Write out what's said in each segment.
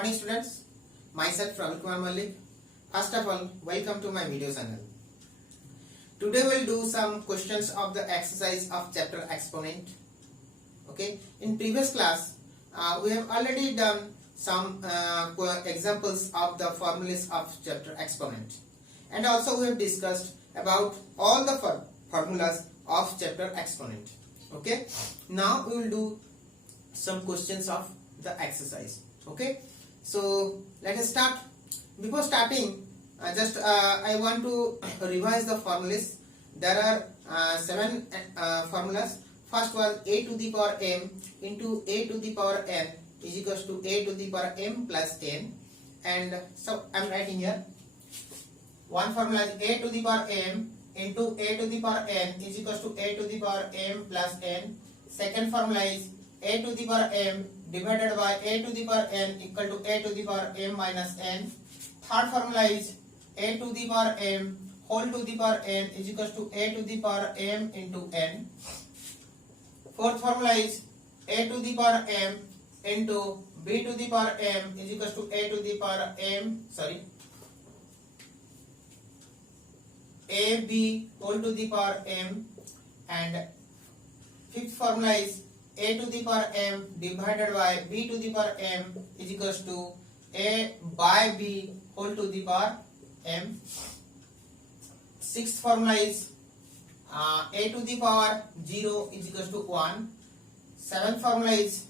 Morning students, myself Ravi Kumar Malik. First of all, welcome to my video channel. Today we'll do some questions of the exercise of chapter exponent. Okay, in previous class we have already done some examples of the formulas of chapter exponent, and also we have discussed about all the formulas of chapter exponent. Okay, now we will do some questions of the exercise. Okay, so let us start. Before starting, I want to revise the formulas. There are 7 formulas. First was a to the power m into a to the power n is equals to a to the power m plus n, and so I am writing here. One formula is a to the power m into a to the power n is equals to a to the power m plus n. Second formula is a to the power m divided by a to the power n equal to a to the power m minus n. Third formula is a to the power m whole to the power n is equals to a to the power m into n. Fourth formula is a to the power m into b to the power m is equals to a to the power m ab whole to the power m, and fifth formula is a to the power m divided by b to the power m is equals to a by b whole to the power m. Sixth formula is a to the power 0 is equals to 1. Seventh formula is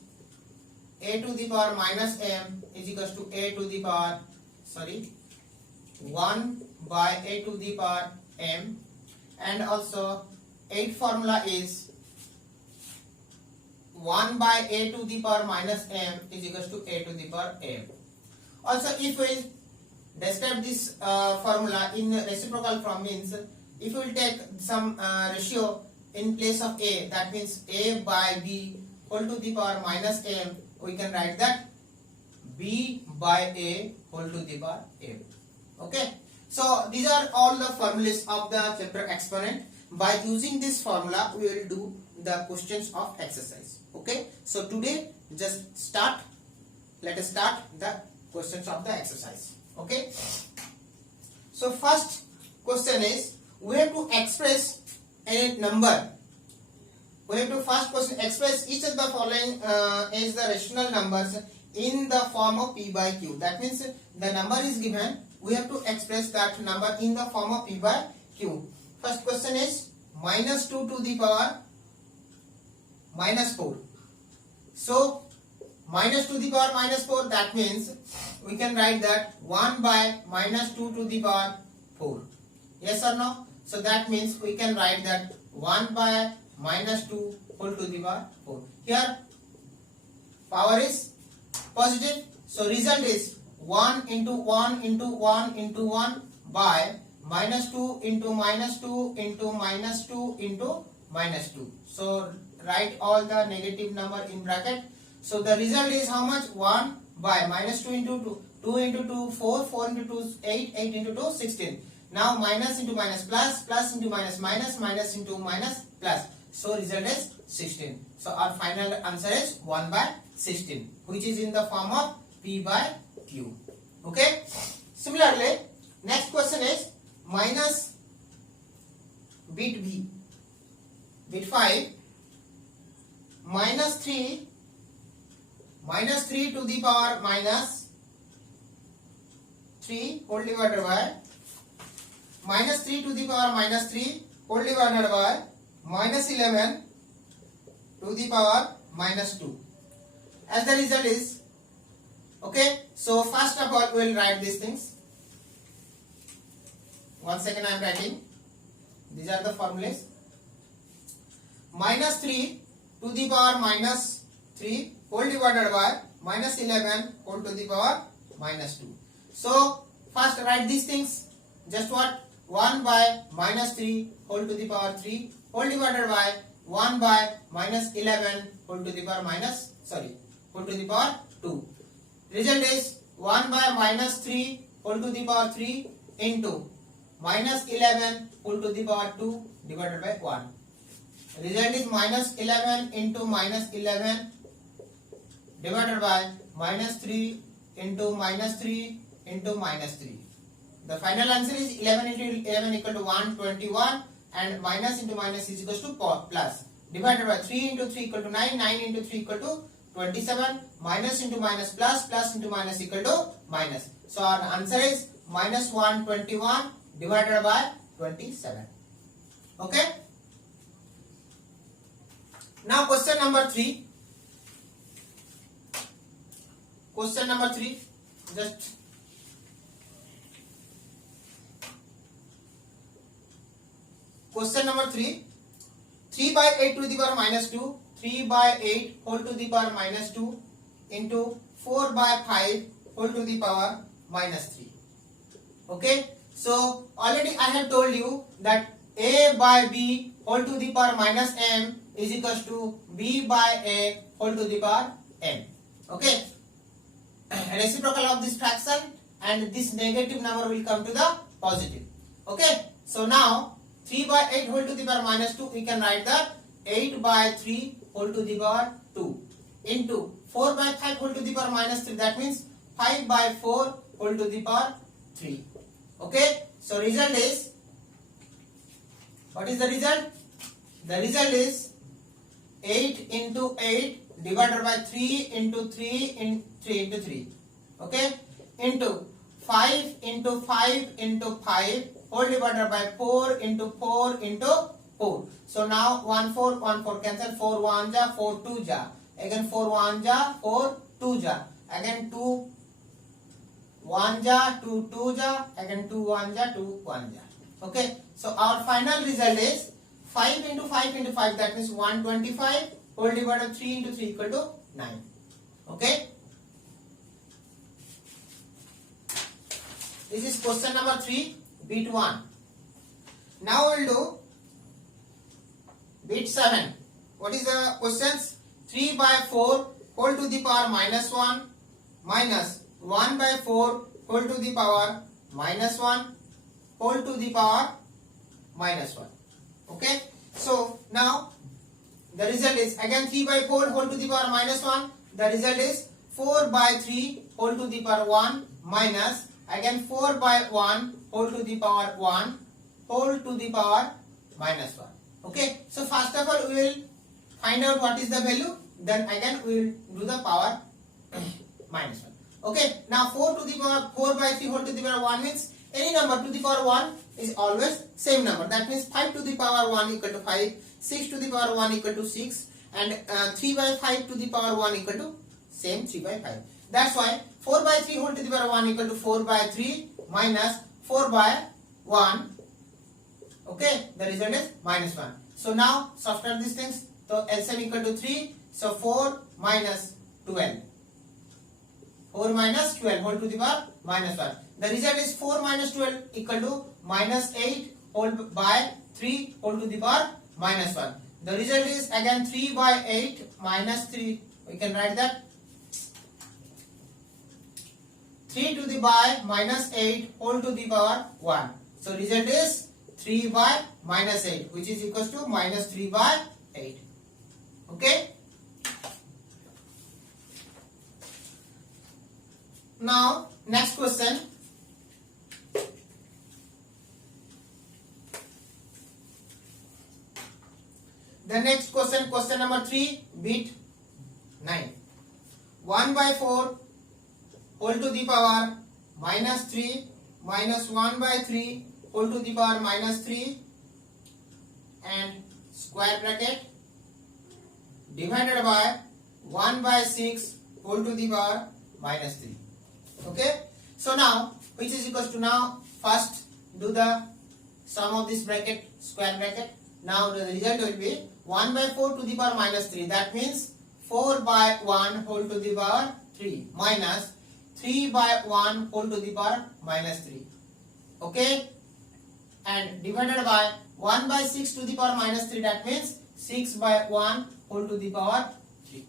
a to the power minus m is equals to a to the power 1 by a to the power m, and also eighth formula is 1 by a to the power minus m is equals to a to the power m. Also, if we describe this formula in reciprocal form, means if we will take some ratio in place of a, that means a by b whole to the power minus m, we can write that b by a whole to the power m. Okay, so these are all the formulas of the chapter exponent. By using this formula, we will do the questions of exercise. Okay, so today let us start the questions of the exercise. Okay, so first question is, we have to express a number. We have to first question express each of the following as the rational numbers in the form of p by q. That means the number is given, we have to express that number in the form of p by q. First question is minus 2 to the power minus 4. So minus 2 to the power minus 4, that means we can write that 1 by minus 2 to the power 4. Yes or no? So that means we can write that 1 by minus 2 whole to the power 4. Here power is positive, so result is 1 into 1 into 1 into 1 by minus 2 into minus 2 into minus 2 into minus 2. So write all the negative number in bracket. So the result is how much? 1 by minus 2 into 2, 2 into 2 4, 4 into 2 8, 8 into 2 16. Now minus into minus plus, plus into minus minus, minus into minus plus. So result is 16. So our final answer is 1 by 16, which is in the form of p by q. Okay. Similarly, next question is minus bit b, bit 5, minus 3 to the power minus 3 whole divided by minus 3 to the power minus 3 whole divided by minus 11 to the power minus 2. As the result is, okay, so first of all we will write these things. 1 second, I am writing. These are the formulas. Minus 3 to the power minus 3 whole divided by minus 11 whole to the power minus 2. So first write these things. Just what? 1 by minus 3 whole to the power 3 whole divided by 1 by minus 11 whole to the power whole to the power 2. Result is 1 by minus 3 whole to the power 3 into minus 11 whole to the power 2 divided by 1. Result is minus 11 into minus 11 divided by minus 3 into minus 3 into minus 3. The final answer is 11 into 11 equal to 121, and minus into minus is equal to plus. Divided by 3 into 3 equal to 9, 9 into 3 equal to 27, minus into minus plus, plus into minus equal to minus. So our answer is minus 121 divided by 27. Okay. Now question number 3. Question number 3. Just question number 3. 3 by 8 to the power minus 2. 3 by 8 whole to the power minus 2 into 4 by 5 whole to the power minus 3. Okay. So already I have told you that a by b whole to the power minus m is equals to b by a whole to the power m. Okay. Reciprocal of this fraction, and this negative number will come to the positive. Okay. So now 3 by 8 whole to the power minus 2, we can write that 8 by 3 whole to the power 2 into 4 by 5 whole to the power minus 3, that means 5 by 4 whole to the power 3. Okay. So result is, what is the result? The result is 8 into 8 divided by 3 into 3 in 3 into 3. Okay. Into 5 into 5 into 5 whole divided by 4 into 4 into 4. So now 1 4 1 4 cancel, 4 1 ja, 4 2 ja, again 4 1 ja, 4 2 ja, again 2 1 ja, 2 2 ja, again 2 1 ja, 2 1 ja. Okay. So our final result is 5 into 5 into 5, that means 125 whole divided by 3 into 3 equal to 9. Okay. This is question number 3, bit 1. Now we will do bit 7. What is the questions? 3 by 4 whole to the power minus 1 minus 1 by 4 whole to the power minus 1 whole to the power minus 1. Okay. So now the result is again 3 by 4 whole to the power minus 1. The result is 4 by 3 whole to the power 1 minus again 4 by 1 whole to the power 1 whole to the power minus 1. Okay. So first of all we will find out what is the value, then again we will do the power minus 1. Okay. Now 4 to the power 4 by 3 whole to the power 1 means any number to the power 1 is always same number. That means 5 to the power 1 equal to 5, 6 to the power 1 equal to 6, and 3 by 5 to the power 1 equal to same 3 by 5. That's why 4 by 3 whole to the power 1 equal to 4 by 3 minus 4 by 1. Okay, the result is minus 1. So now subtract these things. So LCM equal to 3. So 4 minus 12. 4 minus 12 whole to the power minus 1. The result is 4 minus 12 equal to minus 8 whole by 3 whole to the power minus 1. The result is again 3 by 8 minus 3. We can write that 3 to the by minus 8 whole to the power 1. So result is 3 by minus 8, which is equals to minus 3 by 8. Okay. Now next question. The next question, question number 3, bit 9. 1 by 4 whole to the power minus 3 minus 1 by 3 whole to the power minus 3 and square bracket divided by 1 by 6 whole to the power minus 3. Okay. So now which is equals to, now first do the sum of this bracket, square bracket. Now the result will be 1 by 4 to the power minus 3. That means 4 by 1 whole to the power 3 minus 3 by 1 whole to the power minus 3. Okay. And divided by 1 by 6 to the power minus 3. That means 6 by 1 whole to the power 3.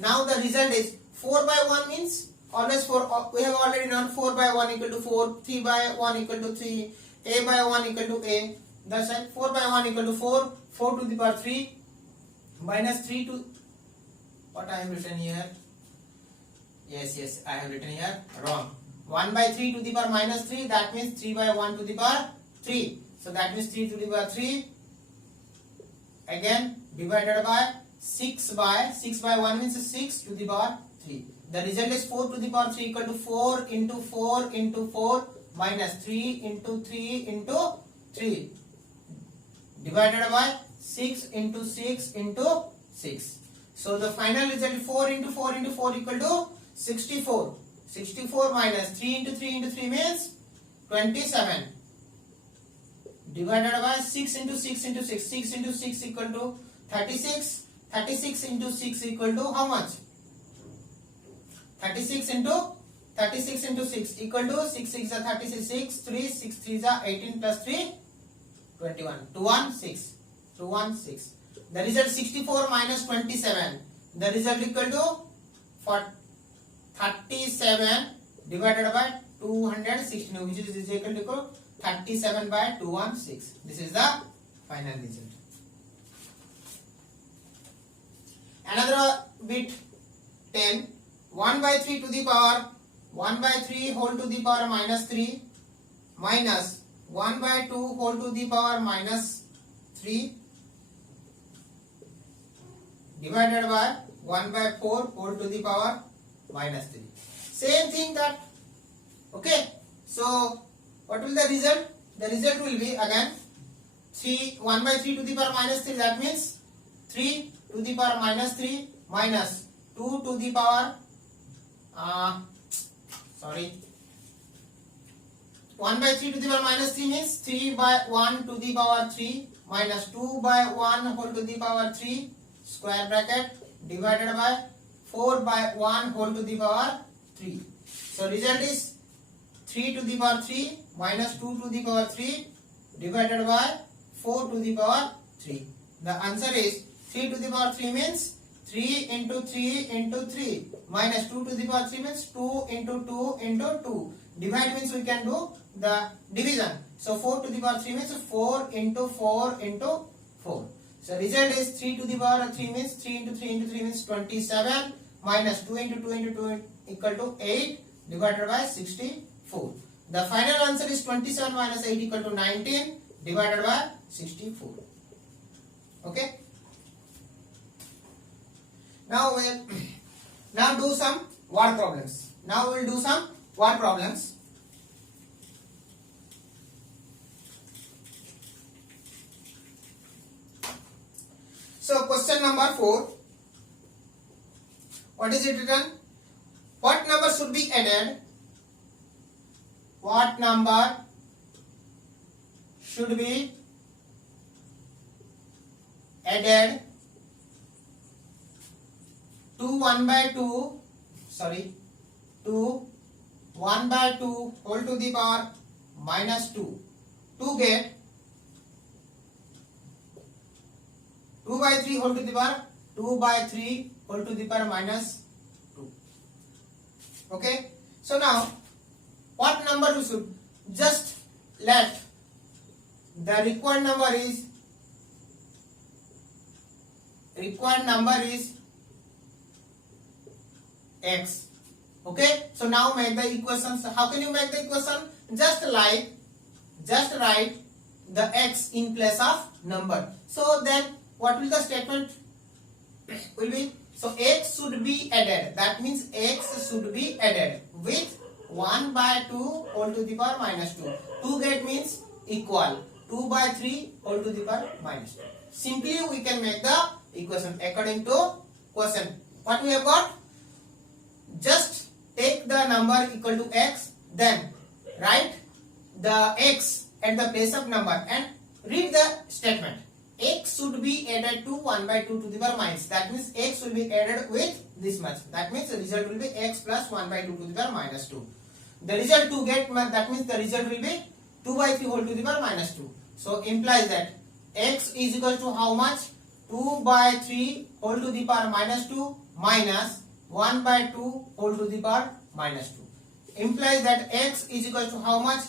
Now the result is 4 by 1 means always 4. We have already known 4 by 1 equal to 4. 3 by 1 equal to 3. A by 1 equal to A. That's right. 4 by 1 equal to 4. 4 to the power 3 minus 3 to, what I have written here, Yes, I have written here wrong. 1 by 3 to the power minus 3, that means 3 by 1 to the power 3. So that means 3 to the power 3 again divided by 6 by 1 means 6 to the power 3. The result is 4 to the power 3 equal to 4 into 4 into 4 minus 3 into 3 into 3 divided by 6 into 6 into 6. So the final result is 4 into 4 into 4 equal to 64. 64 minus 3 into 3 into 3 means 27 divided by 6 into 6 into 6. 6 into 6 equal to 36. 36 into 6 equal to how much? 36 into 6 equal to 6 6 is 36, 6 3 6 3 is 18 plus 3 21. 216. The result 64 minus 27. The result equal to 37 divided by 216, which is equal to 37 by 216. This is the final result. Another bit 10. 1 by 3 to the power 1 by 3 whole to the power minus 3 minus 1 by 2 whole to the power minus 3 divided by 1 by 4 whole to the power minus 3. Same thing that. Okay. So what will the result? The result will be again 1 by 3 to the power minus 3, that means 3 to the power minus 3 minus 2 to the power 1 by 3 to the power minus 3 means 3 by 1 to the power 3 minus 2 by 1 whole to the power 3 square bracket divided by 4 by 1 whole to the power 3. So result is 3 to the power 3 minus 2 to the power 3 divided by 4 to the power 3. The answer is 3 to the power 3 means 3 into 3 into 3 minus 2 to the power 3 means 2 into 2 into 2. Divide means we can do the division. So 4 to the power 3 means 4 into 4 into 4. So result is 3 to the power 3 means 3 into 3 into 3 means 27 minus 2 into 2 into 2 equal to 8 divided by 64. The final answer is 27 minus 8 equal to 19 divided by 64. Okay. Now we'll do some word problems. So question number 4. What is it written? What number should be added? What number should be added to 1 by 2 whole to the power minus 2 to get 2 by 3 whole to the power 2 by 3 whole to the power minus 2. Okay. So now what number we should just let the required number is x. Okay. So now make the equations. How can you make the equation? Just write the x in place of number. So then what will the statement will be? So x should be added. That means x should be added with 1 by 2 whole to the power minus 2. 2 get means equal 2 by 3 whole to the power minus 2. Simply we can make the equation according to question. What we have got? Just take the number equal to x, then write the x at the place of number and read the statement. X should be added to 1 by 2 to the power minus. That means x will be added with this much. That means the result will be x plus 1 by 2 to the power minus 2. The result to get, that means the result will be 2 by 3 whole to the power minus 2. So implies that x is equal to how much? 2 by 3 whole to the power minus 2 minus 1 by 2 whole to the power minus 2. Implies that x is equal to how much?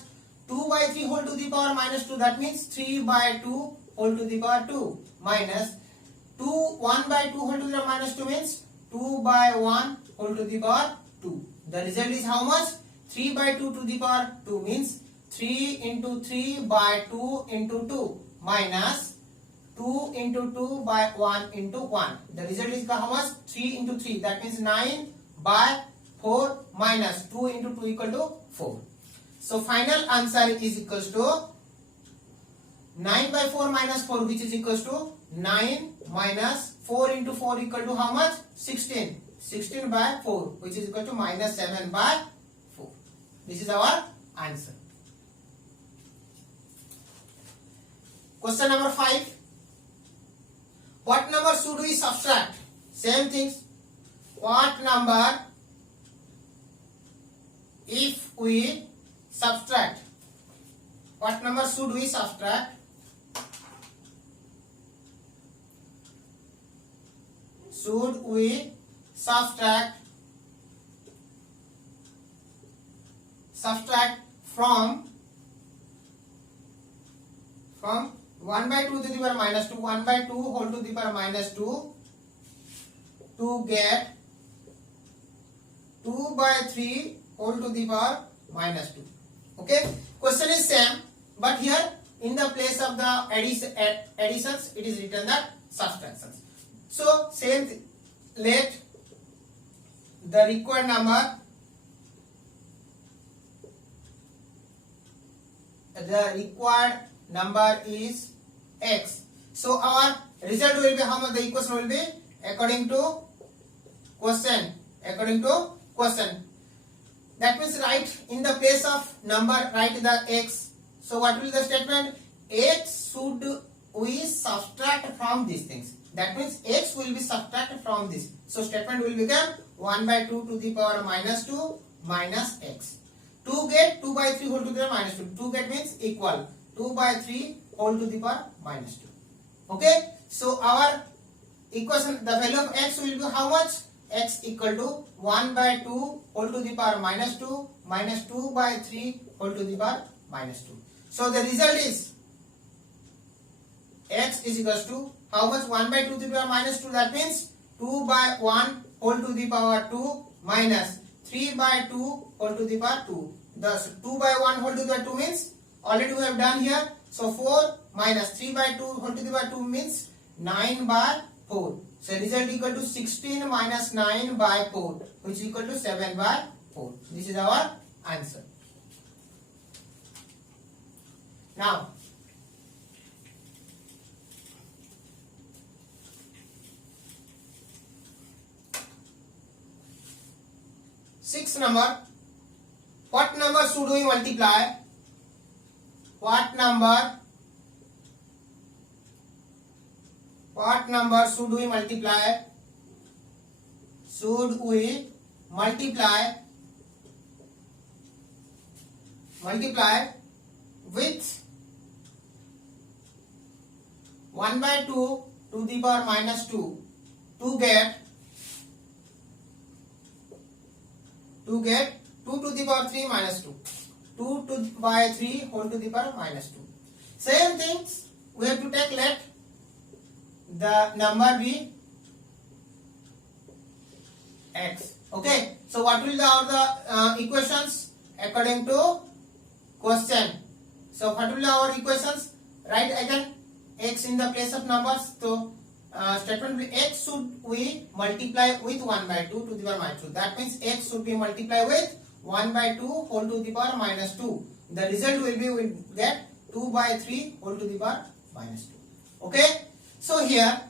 2 by 3 whole to the power minus 2. That means 3 by 2 whole to the power 2 minus 1 by 2 whole to the power minus 2 means 2 by 1 whole to the power 2. The result is how much? 3 by 2 to the power 2 means 3 into 3 by 2 into 2 minus 2 into 2 by 1 into 1. The result is how much? 3 into 3. That means 9 by 4 minus 2 into 2 equal to 4. So final answer is equals to 9 by 4 minus 4, which is equals to 9 minus 4 into 4 equal to how much? 16. 16 by 4, which is equal to minus 7 by 4. This is our answer. Question number 5. What number should we subtract? Same things. What number, if we subtract, what number should we subtract? Should we subtract from 1 by 2 to the power minus 2, 1 by 2 whole to the power minus 2 to get 2 by 3 whole to the power minus 2. Okay, question is same, but here in the place of the additions it is written that subtractions. So same thing. Let the required number, is x. So our result will be how much? The equation will be according to question. That means write in the place of number, write the x. So what will be the statement? X should we subtract from these things. That means x will be subtracted from this. So statement will become 1 by 2 to the power minus 2 minus x. To get 2 by 3 whole to the power minus 2. To get means equal 2 by 3 whole to the power minus 2. Okay. So our equation, the value of x will be how much? X equal to 1 by 2 whole to the power minus 2 minus 2 by 3 whole to the power minus 2. So the result is x is equals to how much? 1 by 2 to the power minus 2. That means 2 by 1 whole to the power 2 minus 3 by 2 whole to the power 2. Thus 2 by 1 whole to the power 2 means already we have done here. So 4 minus 3 by 2 whole to the power 2 means 9 by 4. So result equal to 16 minus 9 by 4, which is equal to 7 by 4. This is our answer. Now sixth number, what number should we multiply? What number should we multiply? Should we multiply with 1 by 2 to the power minus 2 to get 2 to the power 3 minus 2. 2 to by 3 whole to the power minus 2. Same things we have to take. Let the number be x. Okay. So what will the equations according to question? So what will our equations? Write again x in the place of numbers. So statement will be x should we multiply with 1 by 2 to the power minus 2. That means x should be multiplied with 1 by 2 whole to the power minus 2. The result will be we get 2 by 3 whole to the power minus 2. Okay. So here,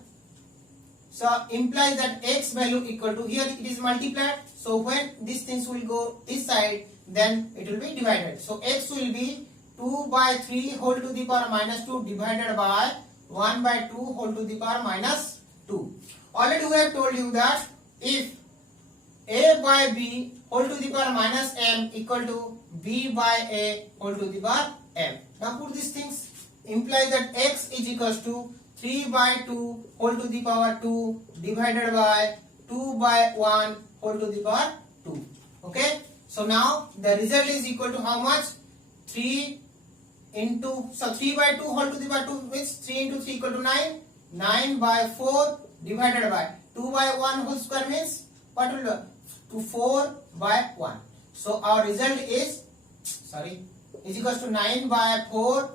so implies that x value equal to, here it is multiplied. So when these things will go this side, then it will be divided. So x will be 2 by 3 whole to the power minus 2 divided by 1 by 2 whole to the power minus 2. Already we have told you that if a by b whole to the power minus m equal to b by a whole to the power m. Now put these things, implies that x is equals to 3 by 2 whole to the power 2 divided by 2 by 1 whole to the power 2. Okay. So now the result is equal to how much? 3 into, so 3 by 2 whole to the power 2 means 3 into 3 equal to 9. 9 by 4 divided by 2 by 1 whole square means what will be? to 4 by 1. So our result is equals to 9 by 4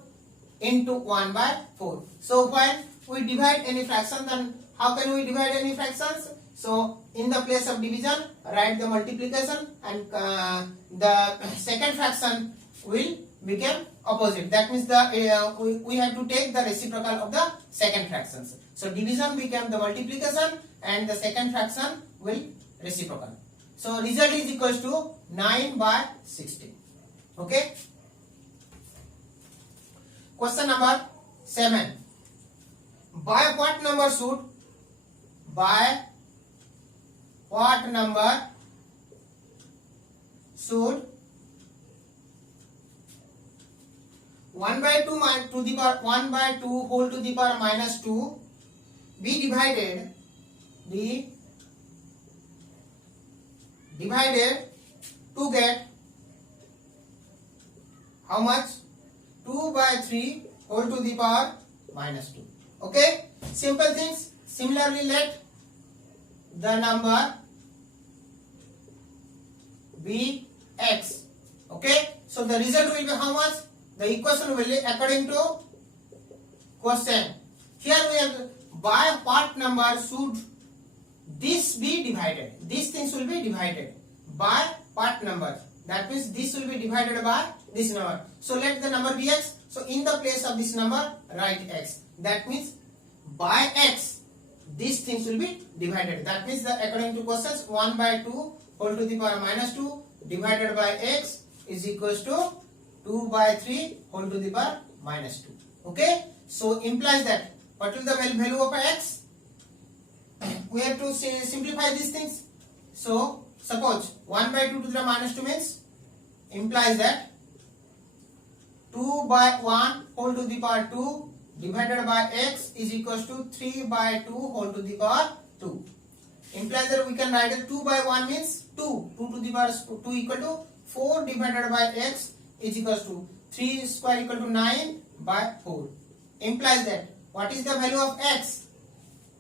into 1 by 4. So when we divide any fraction, then how can we divide any fractions? So in the place of division, write the multiplication, and the second fraction will become opposite. That means we have to take the reciprocal of the second fractions. So division become the multiplication and the second fraction will reciprocal. So result is equals to 9 by 16. Okay. Question number 7. By what number should 1 by 2 to the power 1 by 2 whole to the power minus 2 be divided to get how much? 2 by 3 whole to the power minus 2. Okay, simple things. Similarly, let the number be x. Okay, so the result will be how much? The equation will be according to question. Here we have by what number should this be divided? These things will be divided by what number? That means this will be divided by this number. So let the number be x. So in the place of this number, write x. That means by x, these things will be divided. That means according to questions, 1 by 2 whole to the power minus 2 divided by x is equals to 2 by 3 whole to the power minus 2. Okay. So implies that what will the value of x? We have to simplify these things. So suppose 1 by 2 to the power minus 2 means implies that 2 by 1 whole to the power 2 divided by x is equals to 3 by 2 whole to the power 2. Implies that we can write it 2 by 1 means 2. 2 to the power 2 equal to 4 divided by x is equals to 3 square equal to 9 by 4. Implies that what is the value of x?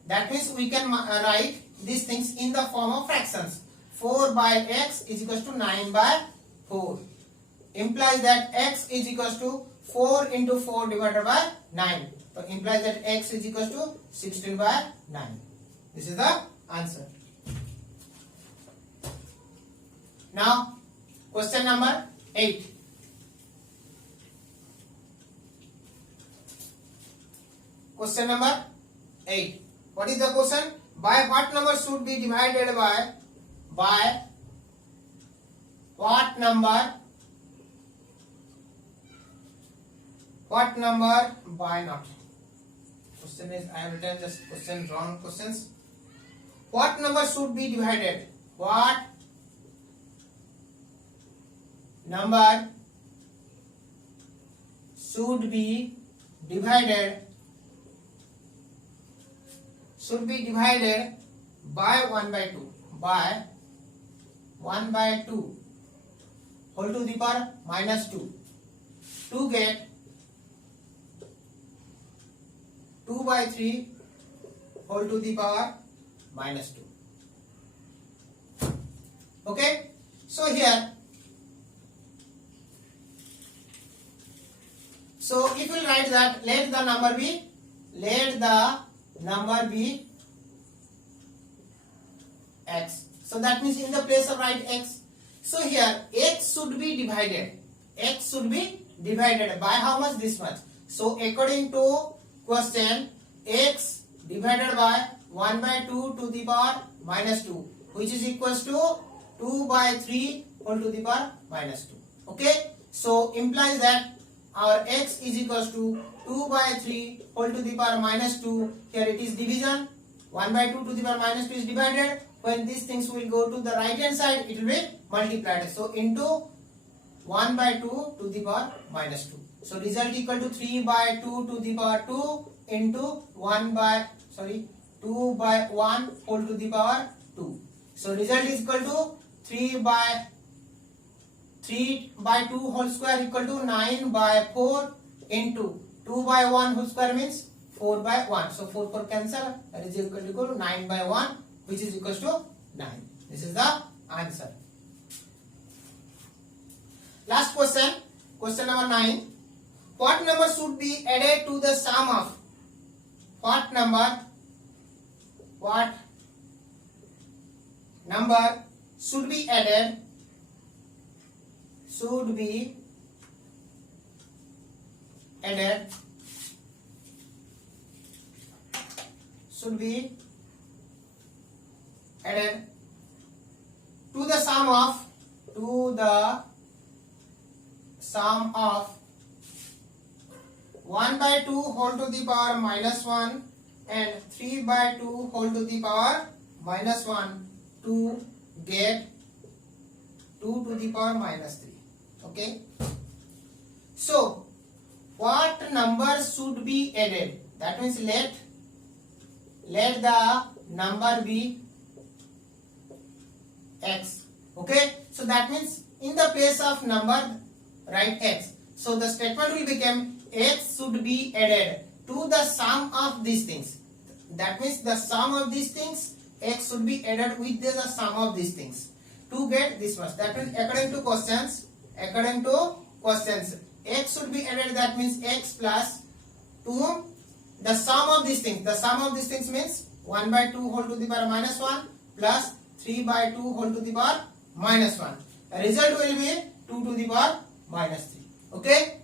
That means we can write these things in the form of fractions. 4 by x is equals to 9 by 4. Implies that x is equals to 4 into 4 divided by 9. So implies that x is equals to 16 by 9. This is the answer. Now question number 8. Question number 8. What is the question? By what number should be divided by what number by not? Question is, I have written just question, wrong questions. What number should be divided? What number should be divided by 1 by 2, by 1 by 2 whole to the power minus 2 to get 2 by 3 whole to the power minus 2. Okay, so here, so if we write that let the number be x. So that means in the place of write x. So here x should be divided. X should be divided by how much? This much. So according to question, x divided by 1 by 2 to the power minus 2, which is equals to 2 by 3 whole to the power minus 2. Okay. So implies that our x is equals to 2 by 3 whole to the power minus 2. Here it is division. 1 by 2 to the power minus 2 is divided. When these things will go to the right hand side, it will be multiplied. So into 1 by 2 to the power minus 2. So result equal to 3 by 2 to the power 2 into 2 by 1 whole to the power 2. So result is equal to 3 by 2 whole square equal to 9 by 4 into 2 by 1 whole square means 4 by 1. So 4 cancel. That is equal to 9 by 1, which is equals to 9. This is the answer. Last question, question number 9. What number should be added to the sum of? What number should be added? Should be added to the sum of 1 by 2 whole to the power minus 1 and 3 by 2 whole to the power minus 1 to get 2 to the power minus 3. Okay. So what number should be added? That means let the number be x. Okay. So that means in the place of number write x. So the statement will become x should be added to the sum of these things. That means the sum of these things, x should be added with the sum of these things to get this much. That means according to questions, x should be added. That means x plus 2 the sum of these things. The sum of these things means 1 by 2 whole to the power minus 1 plus 3 by 2 whole to the power minus 1. The result will be 2 to the power minus 3. Okay.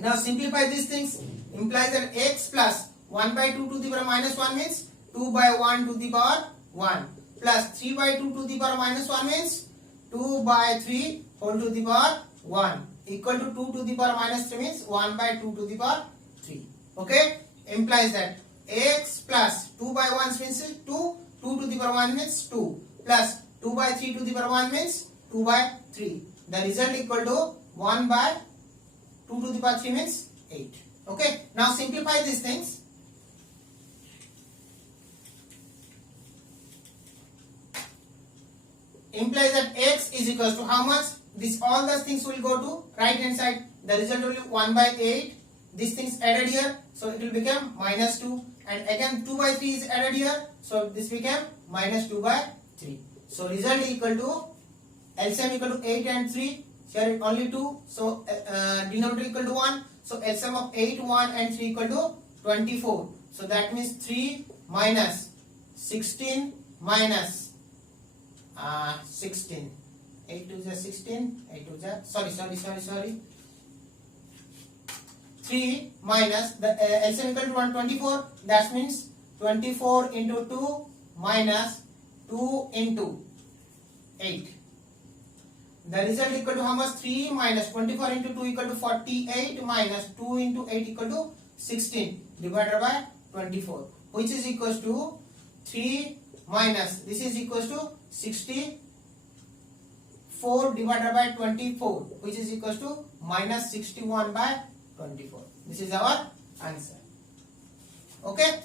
Now simplify these things. Implies that x plus 1 by 2 to the power minus 1 means 2 by 1 to the power 1 plus 3 by 2 to the power minus 1 means 2 by 3 whole to the power 1 equal to 2 to the power minus 3 means 1 by 2 to the power 3. Okay. Implies that x plus 2 by 1 means 2 to the power 1 means 2 plus 2 by 3 to the power 1 means 2 by 3. The result equal to 1 by 2 to the power 3 means 8. Okay. Now simplify these things. Implies that x is equals to how much? This all the things will go to right hand side. The result will be 1 by 8. These things added here, so it will become minus 2. And again 2 by 3 is added here, so this became minus 2 by 3. So result equal to LCM equal to 8 and 3. Here only 2, so denominator equal to 1. So LCM of 8, 1 and 3 equal to 24. So that means 3 minus 16 minus 16. 8 to the 16. 8 to the sorry. 3 minus the LCM equal to 124. That means 24 into 2 minus 2 into 8. The result equal to how much? 3 minus 24 into 2 equal to 48 minus 2 into 8 equal to 16 divided by 24, which is equals to 3 minus this is equals to 64 divided by 24, which is equals to minus 61 by 24. This is our answer. Okay.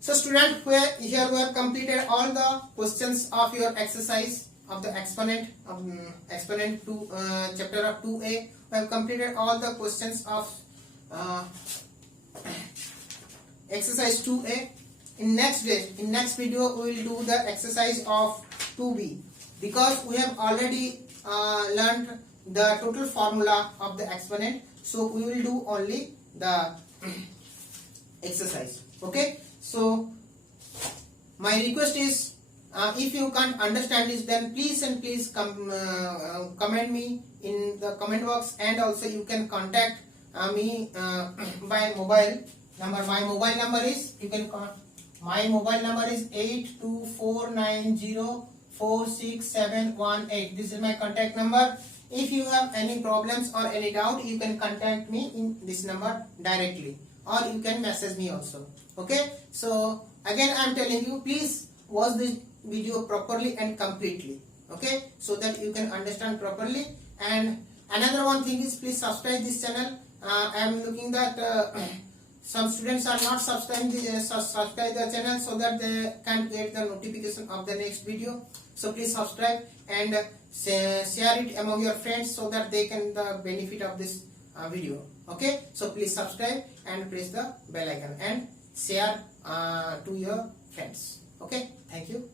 So student, here we have completed all the questions of your exercise of the exponent exponent 2 chapter of 2a. We have completed all the questions of exercise 2a. In next video we will do the exercise of 2b, because we have already learned the total formula of the exponent, so we will do only the exercise. Okay. So my request is, if you can't understand this, then please comment me in the comment box, and also you can contact me by mobile number. My mobile number is 8249046718. This is my contact number. If you have any problems or any doubt, you can contact me in this number directly, or you can message me also. Okay. So again I am telling you, please watch this video properly and completely. Okay, so that you can understand properly. And another one thing is, please subscribe this channel. I am looking that some students are not subscribe the channel, so that they can get the notification of the next video. So please subscribe and share it among your friends, so that they can the benefit of this video. Okay, so please subscribe and press the bell icon and share to your friends. Okay, thank you.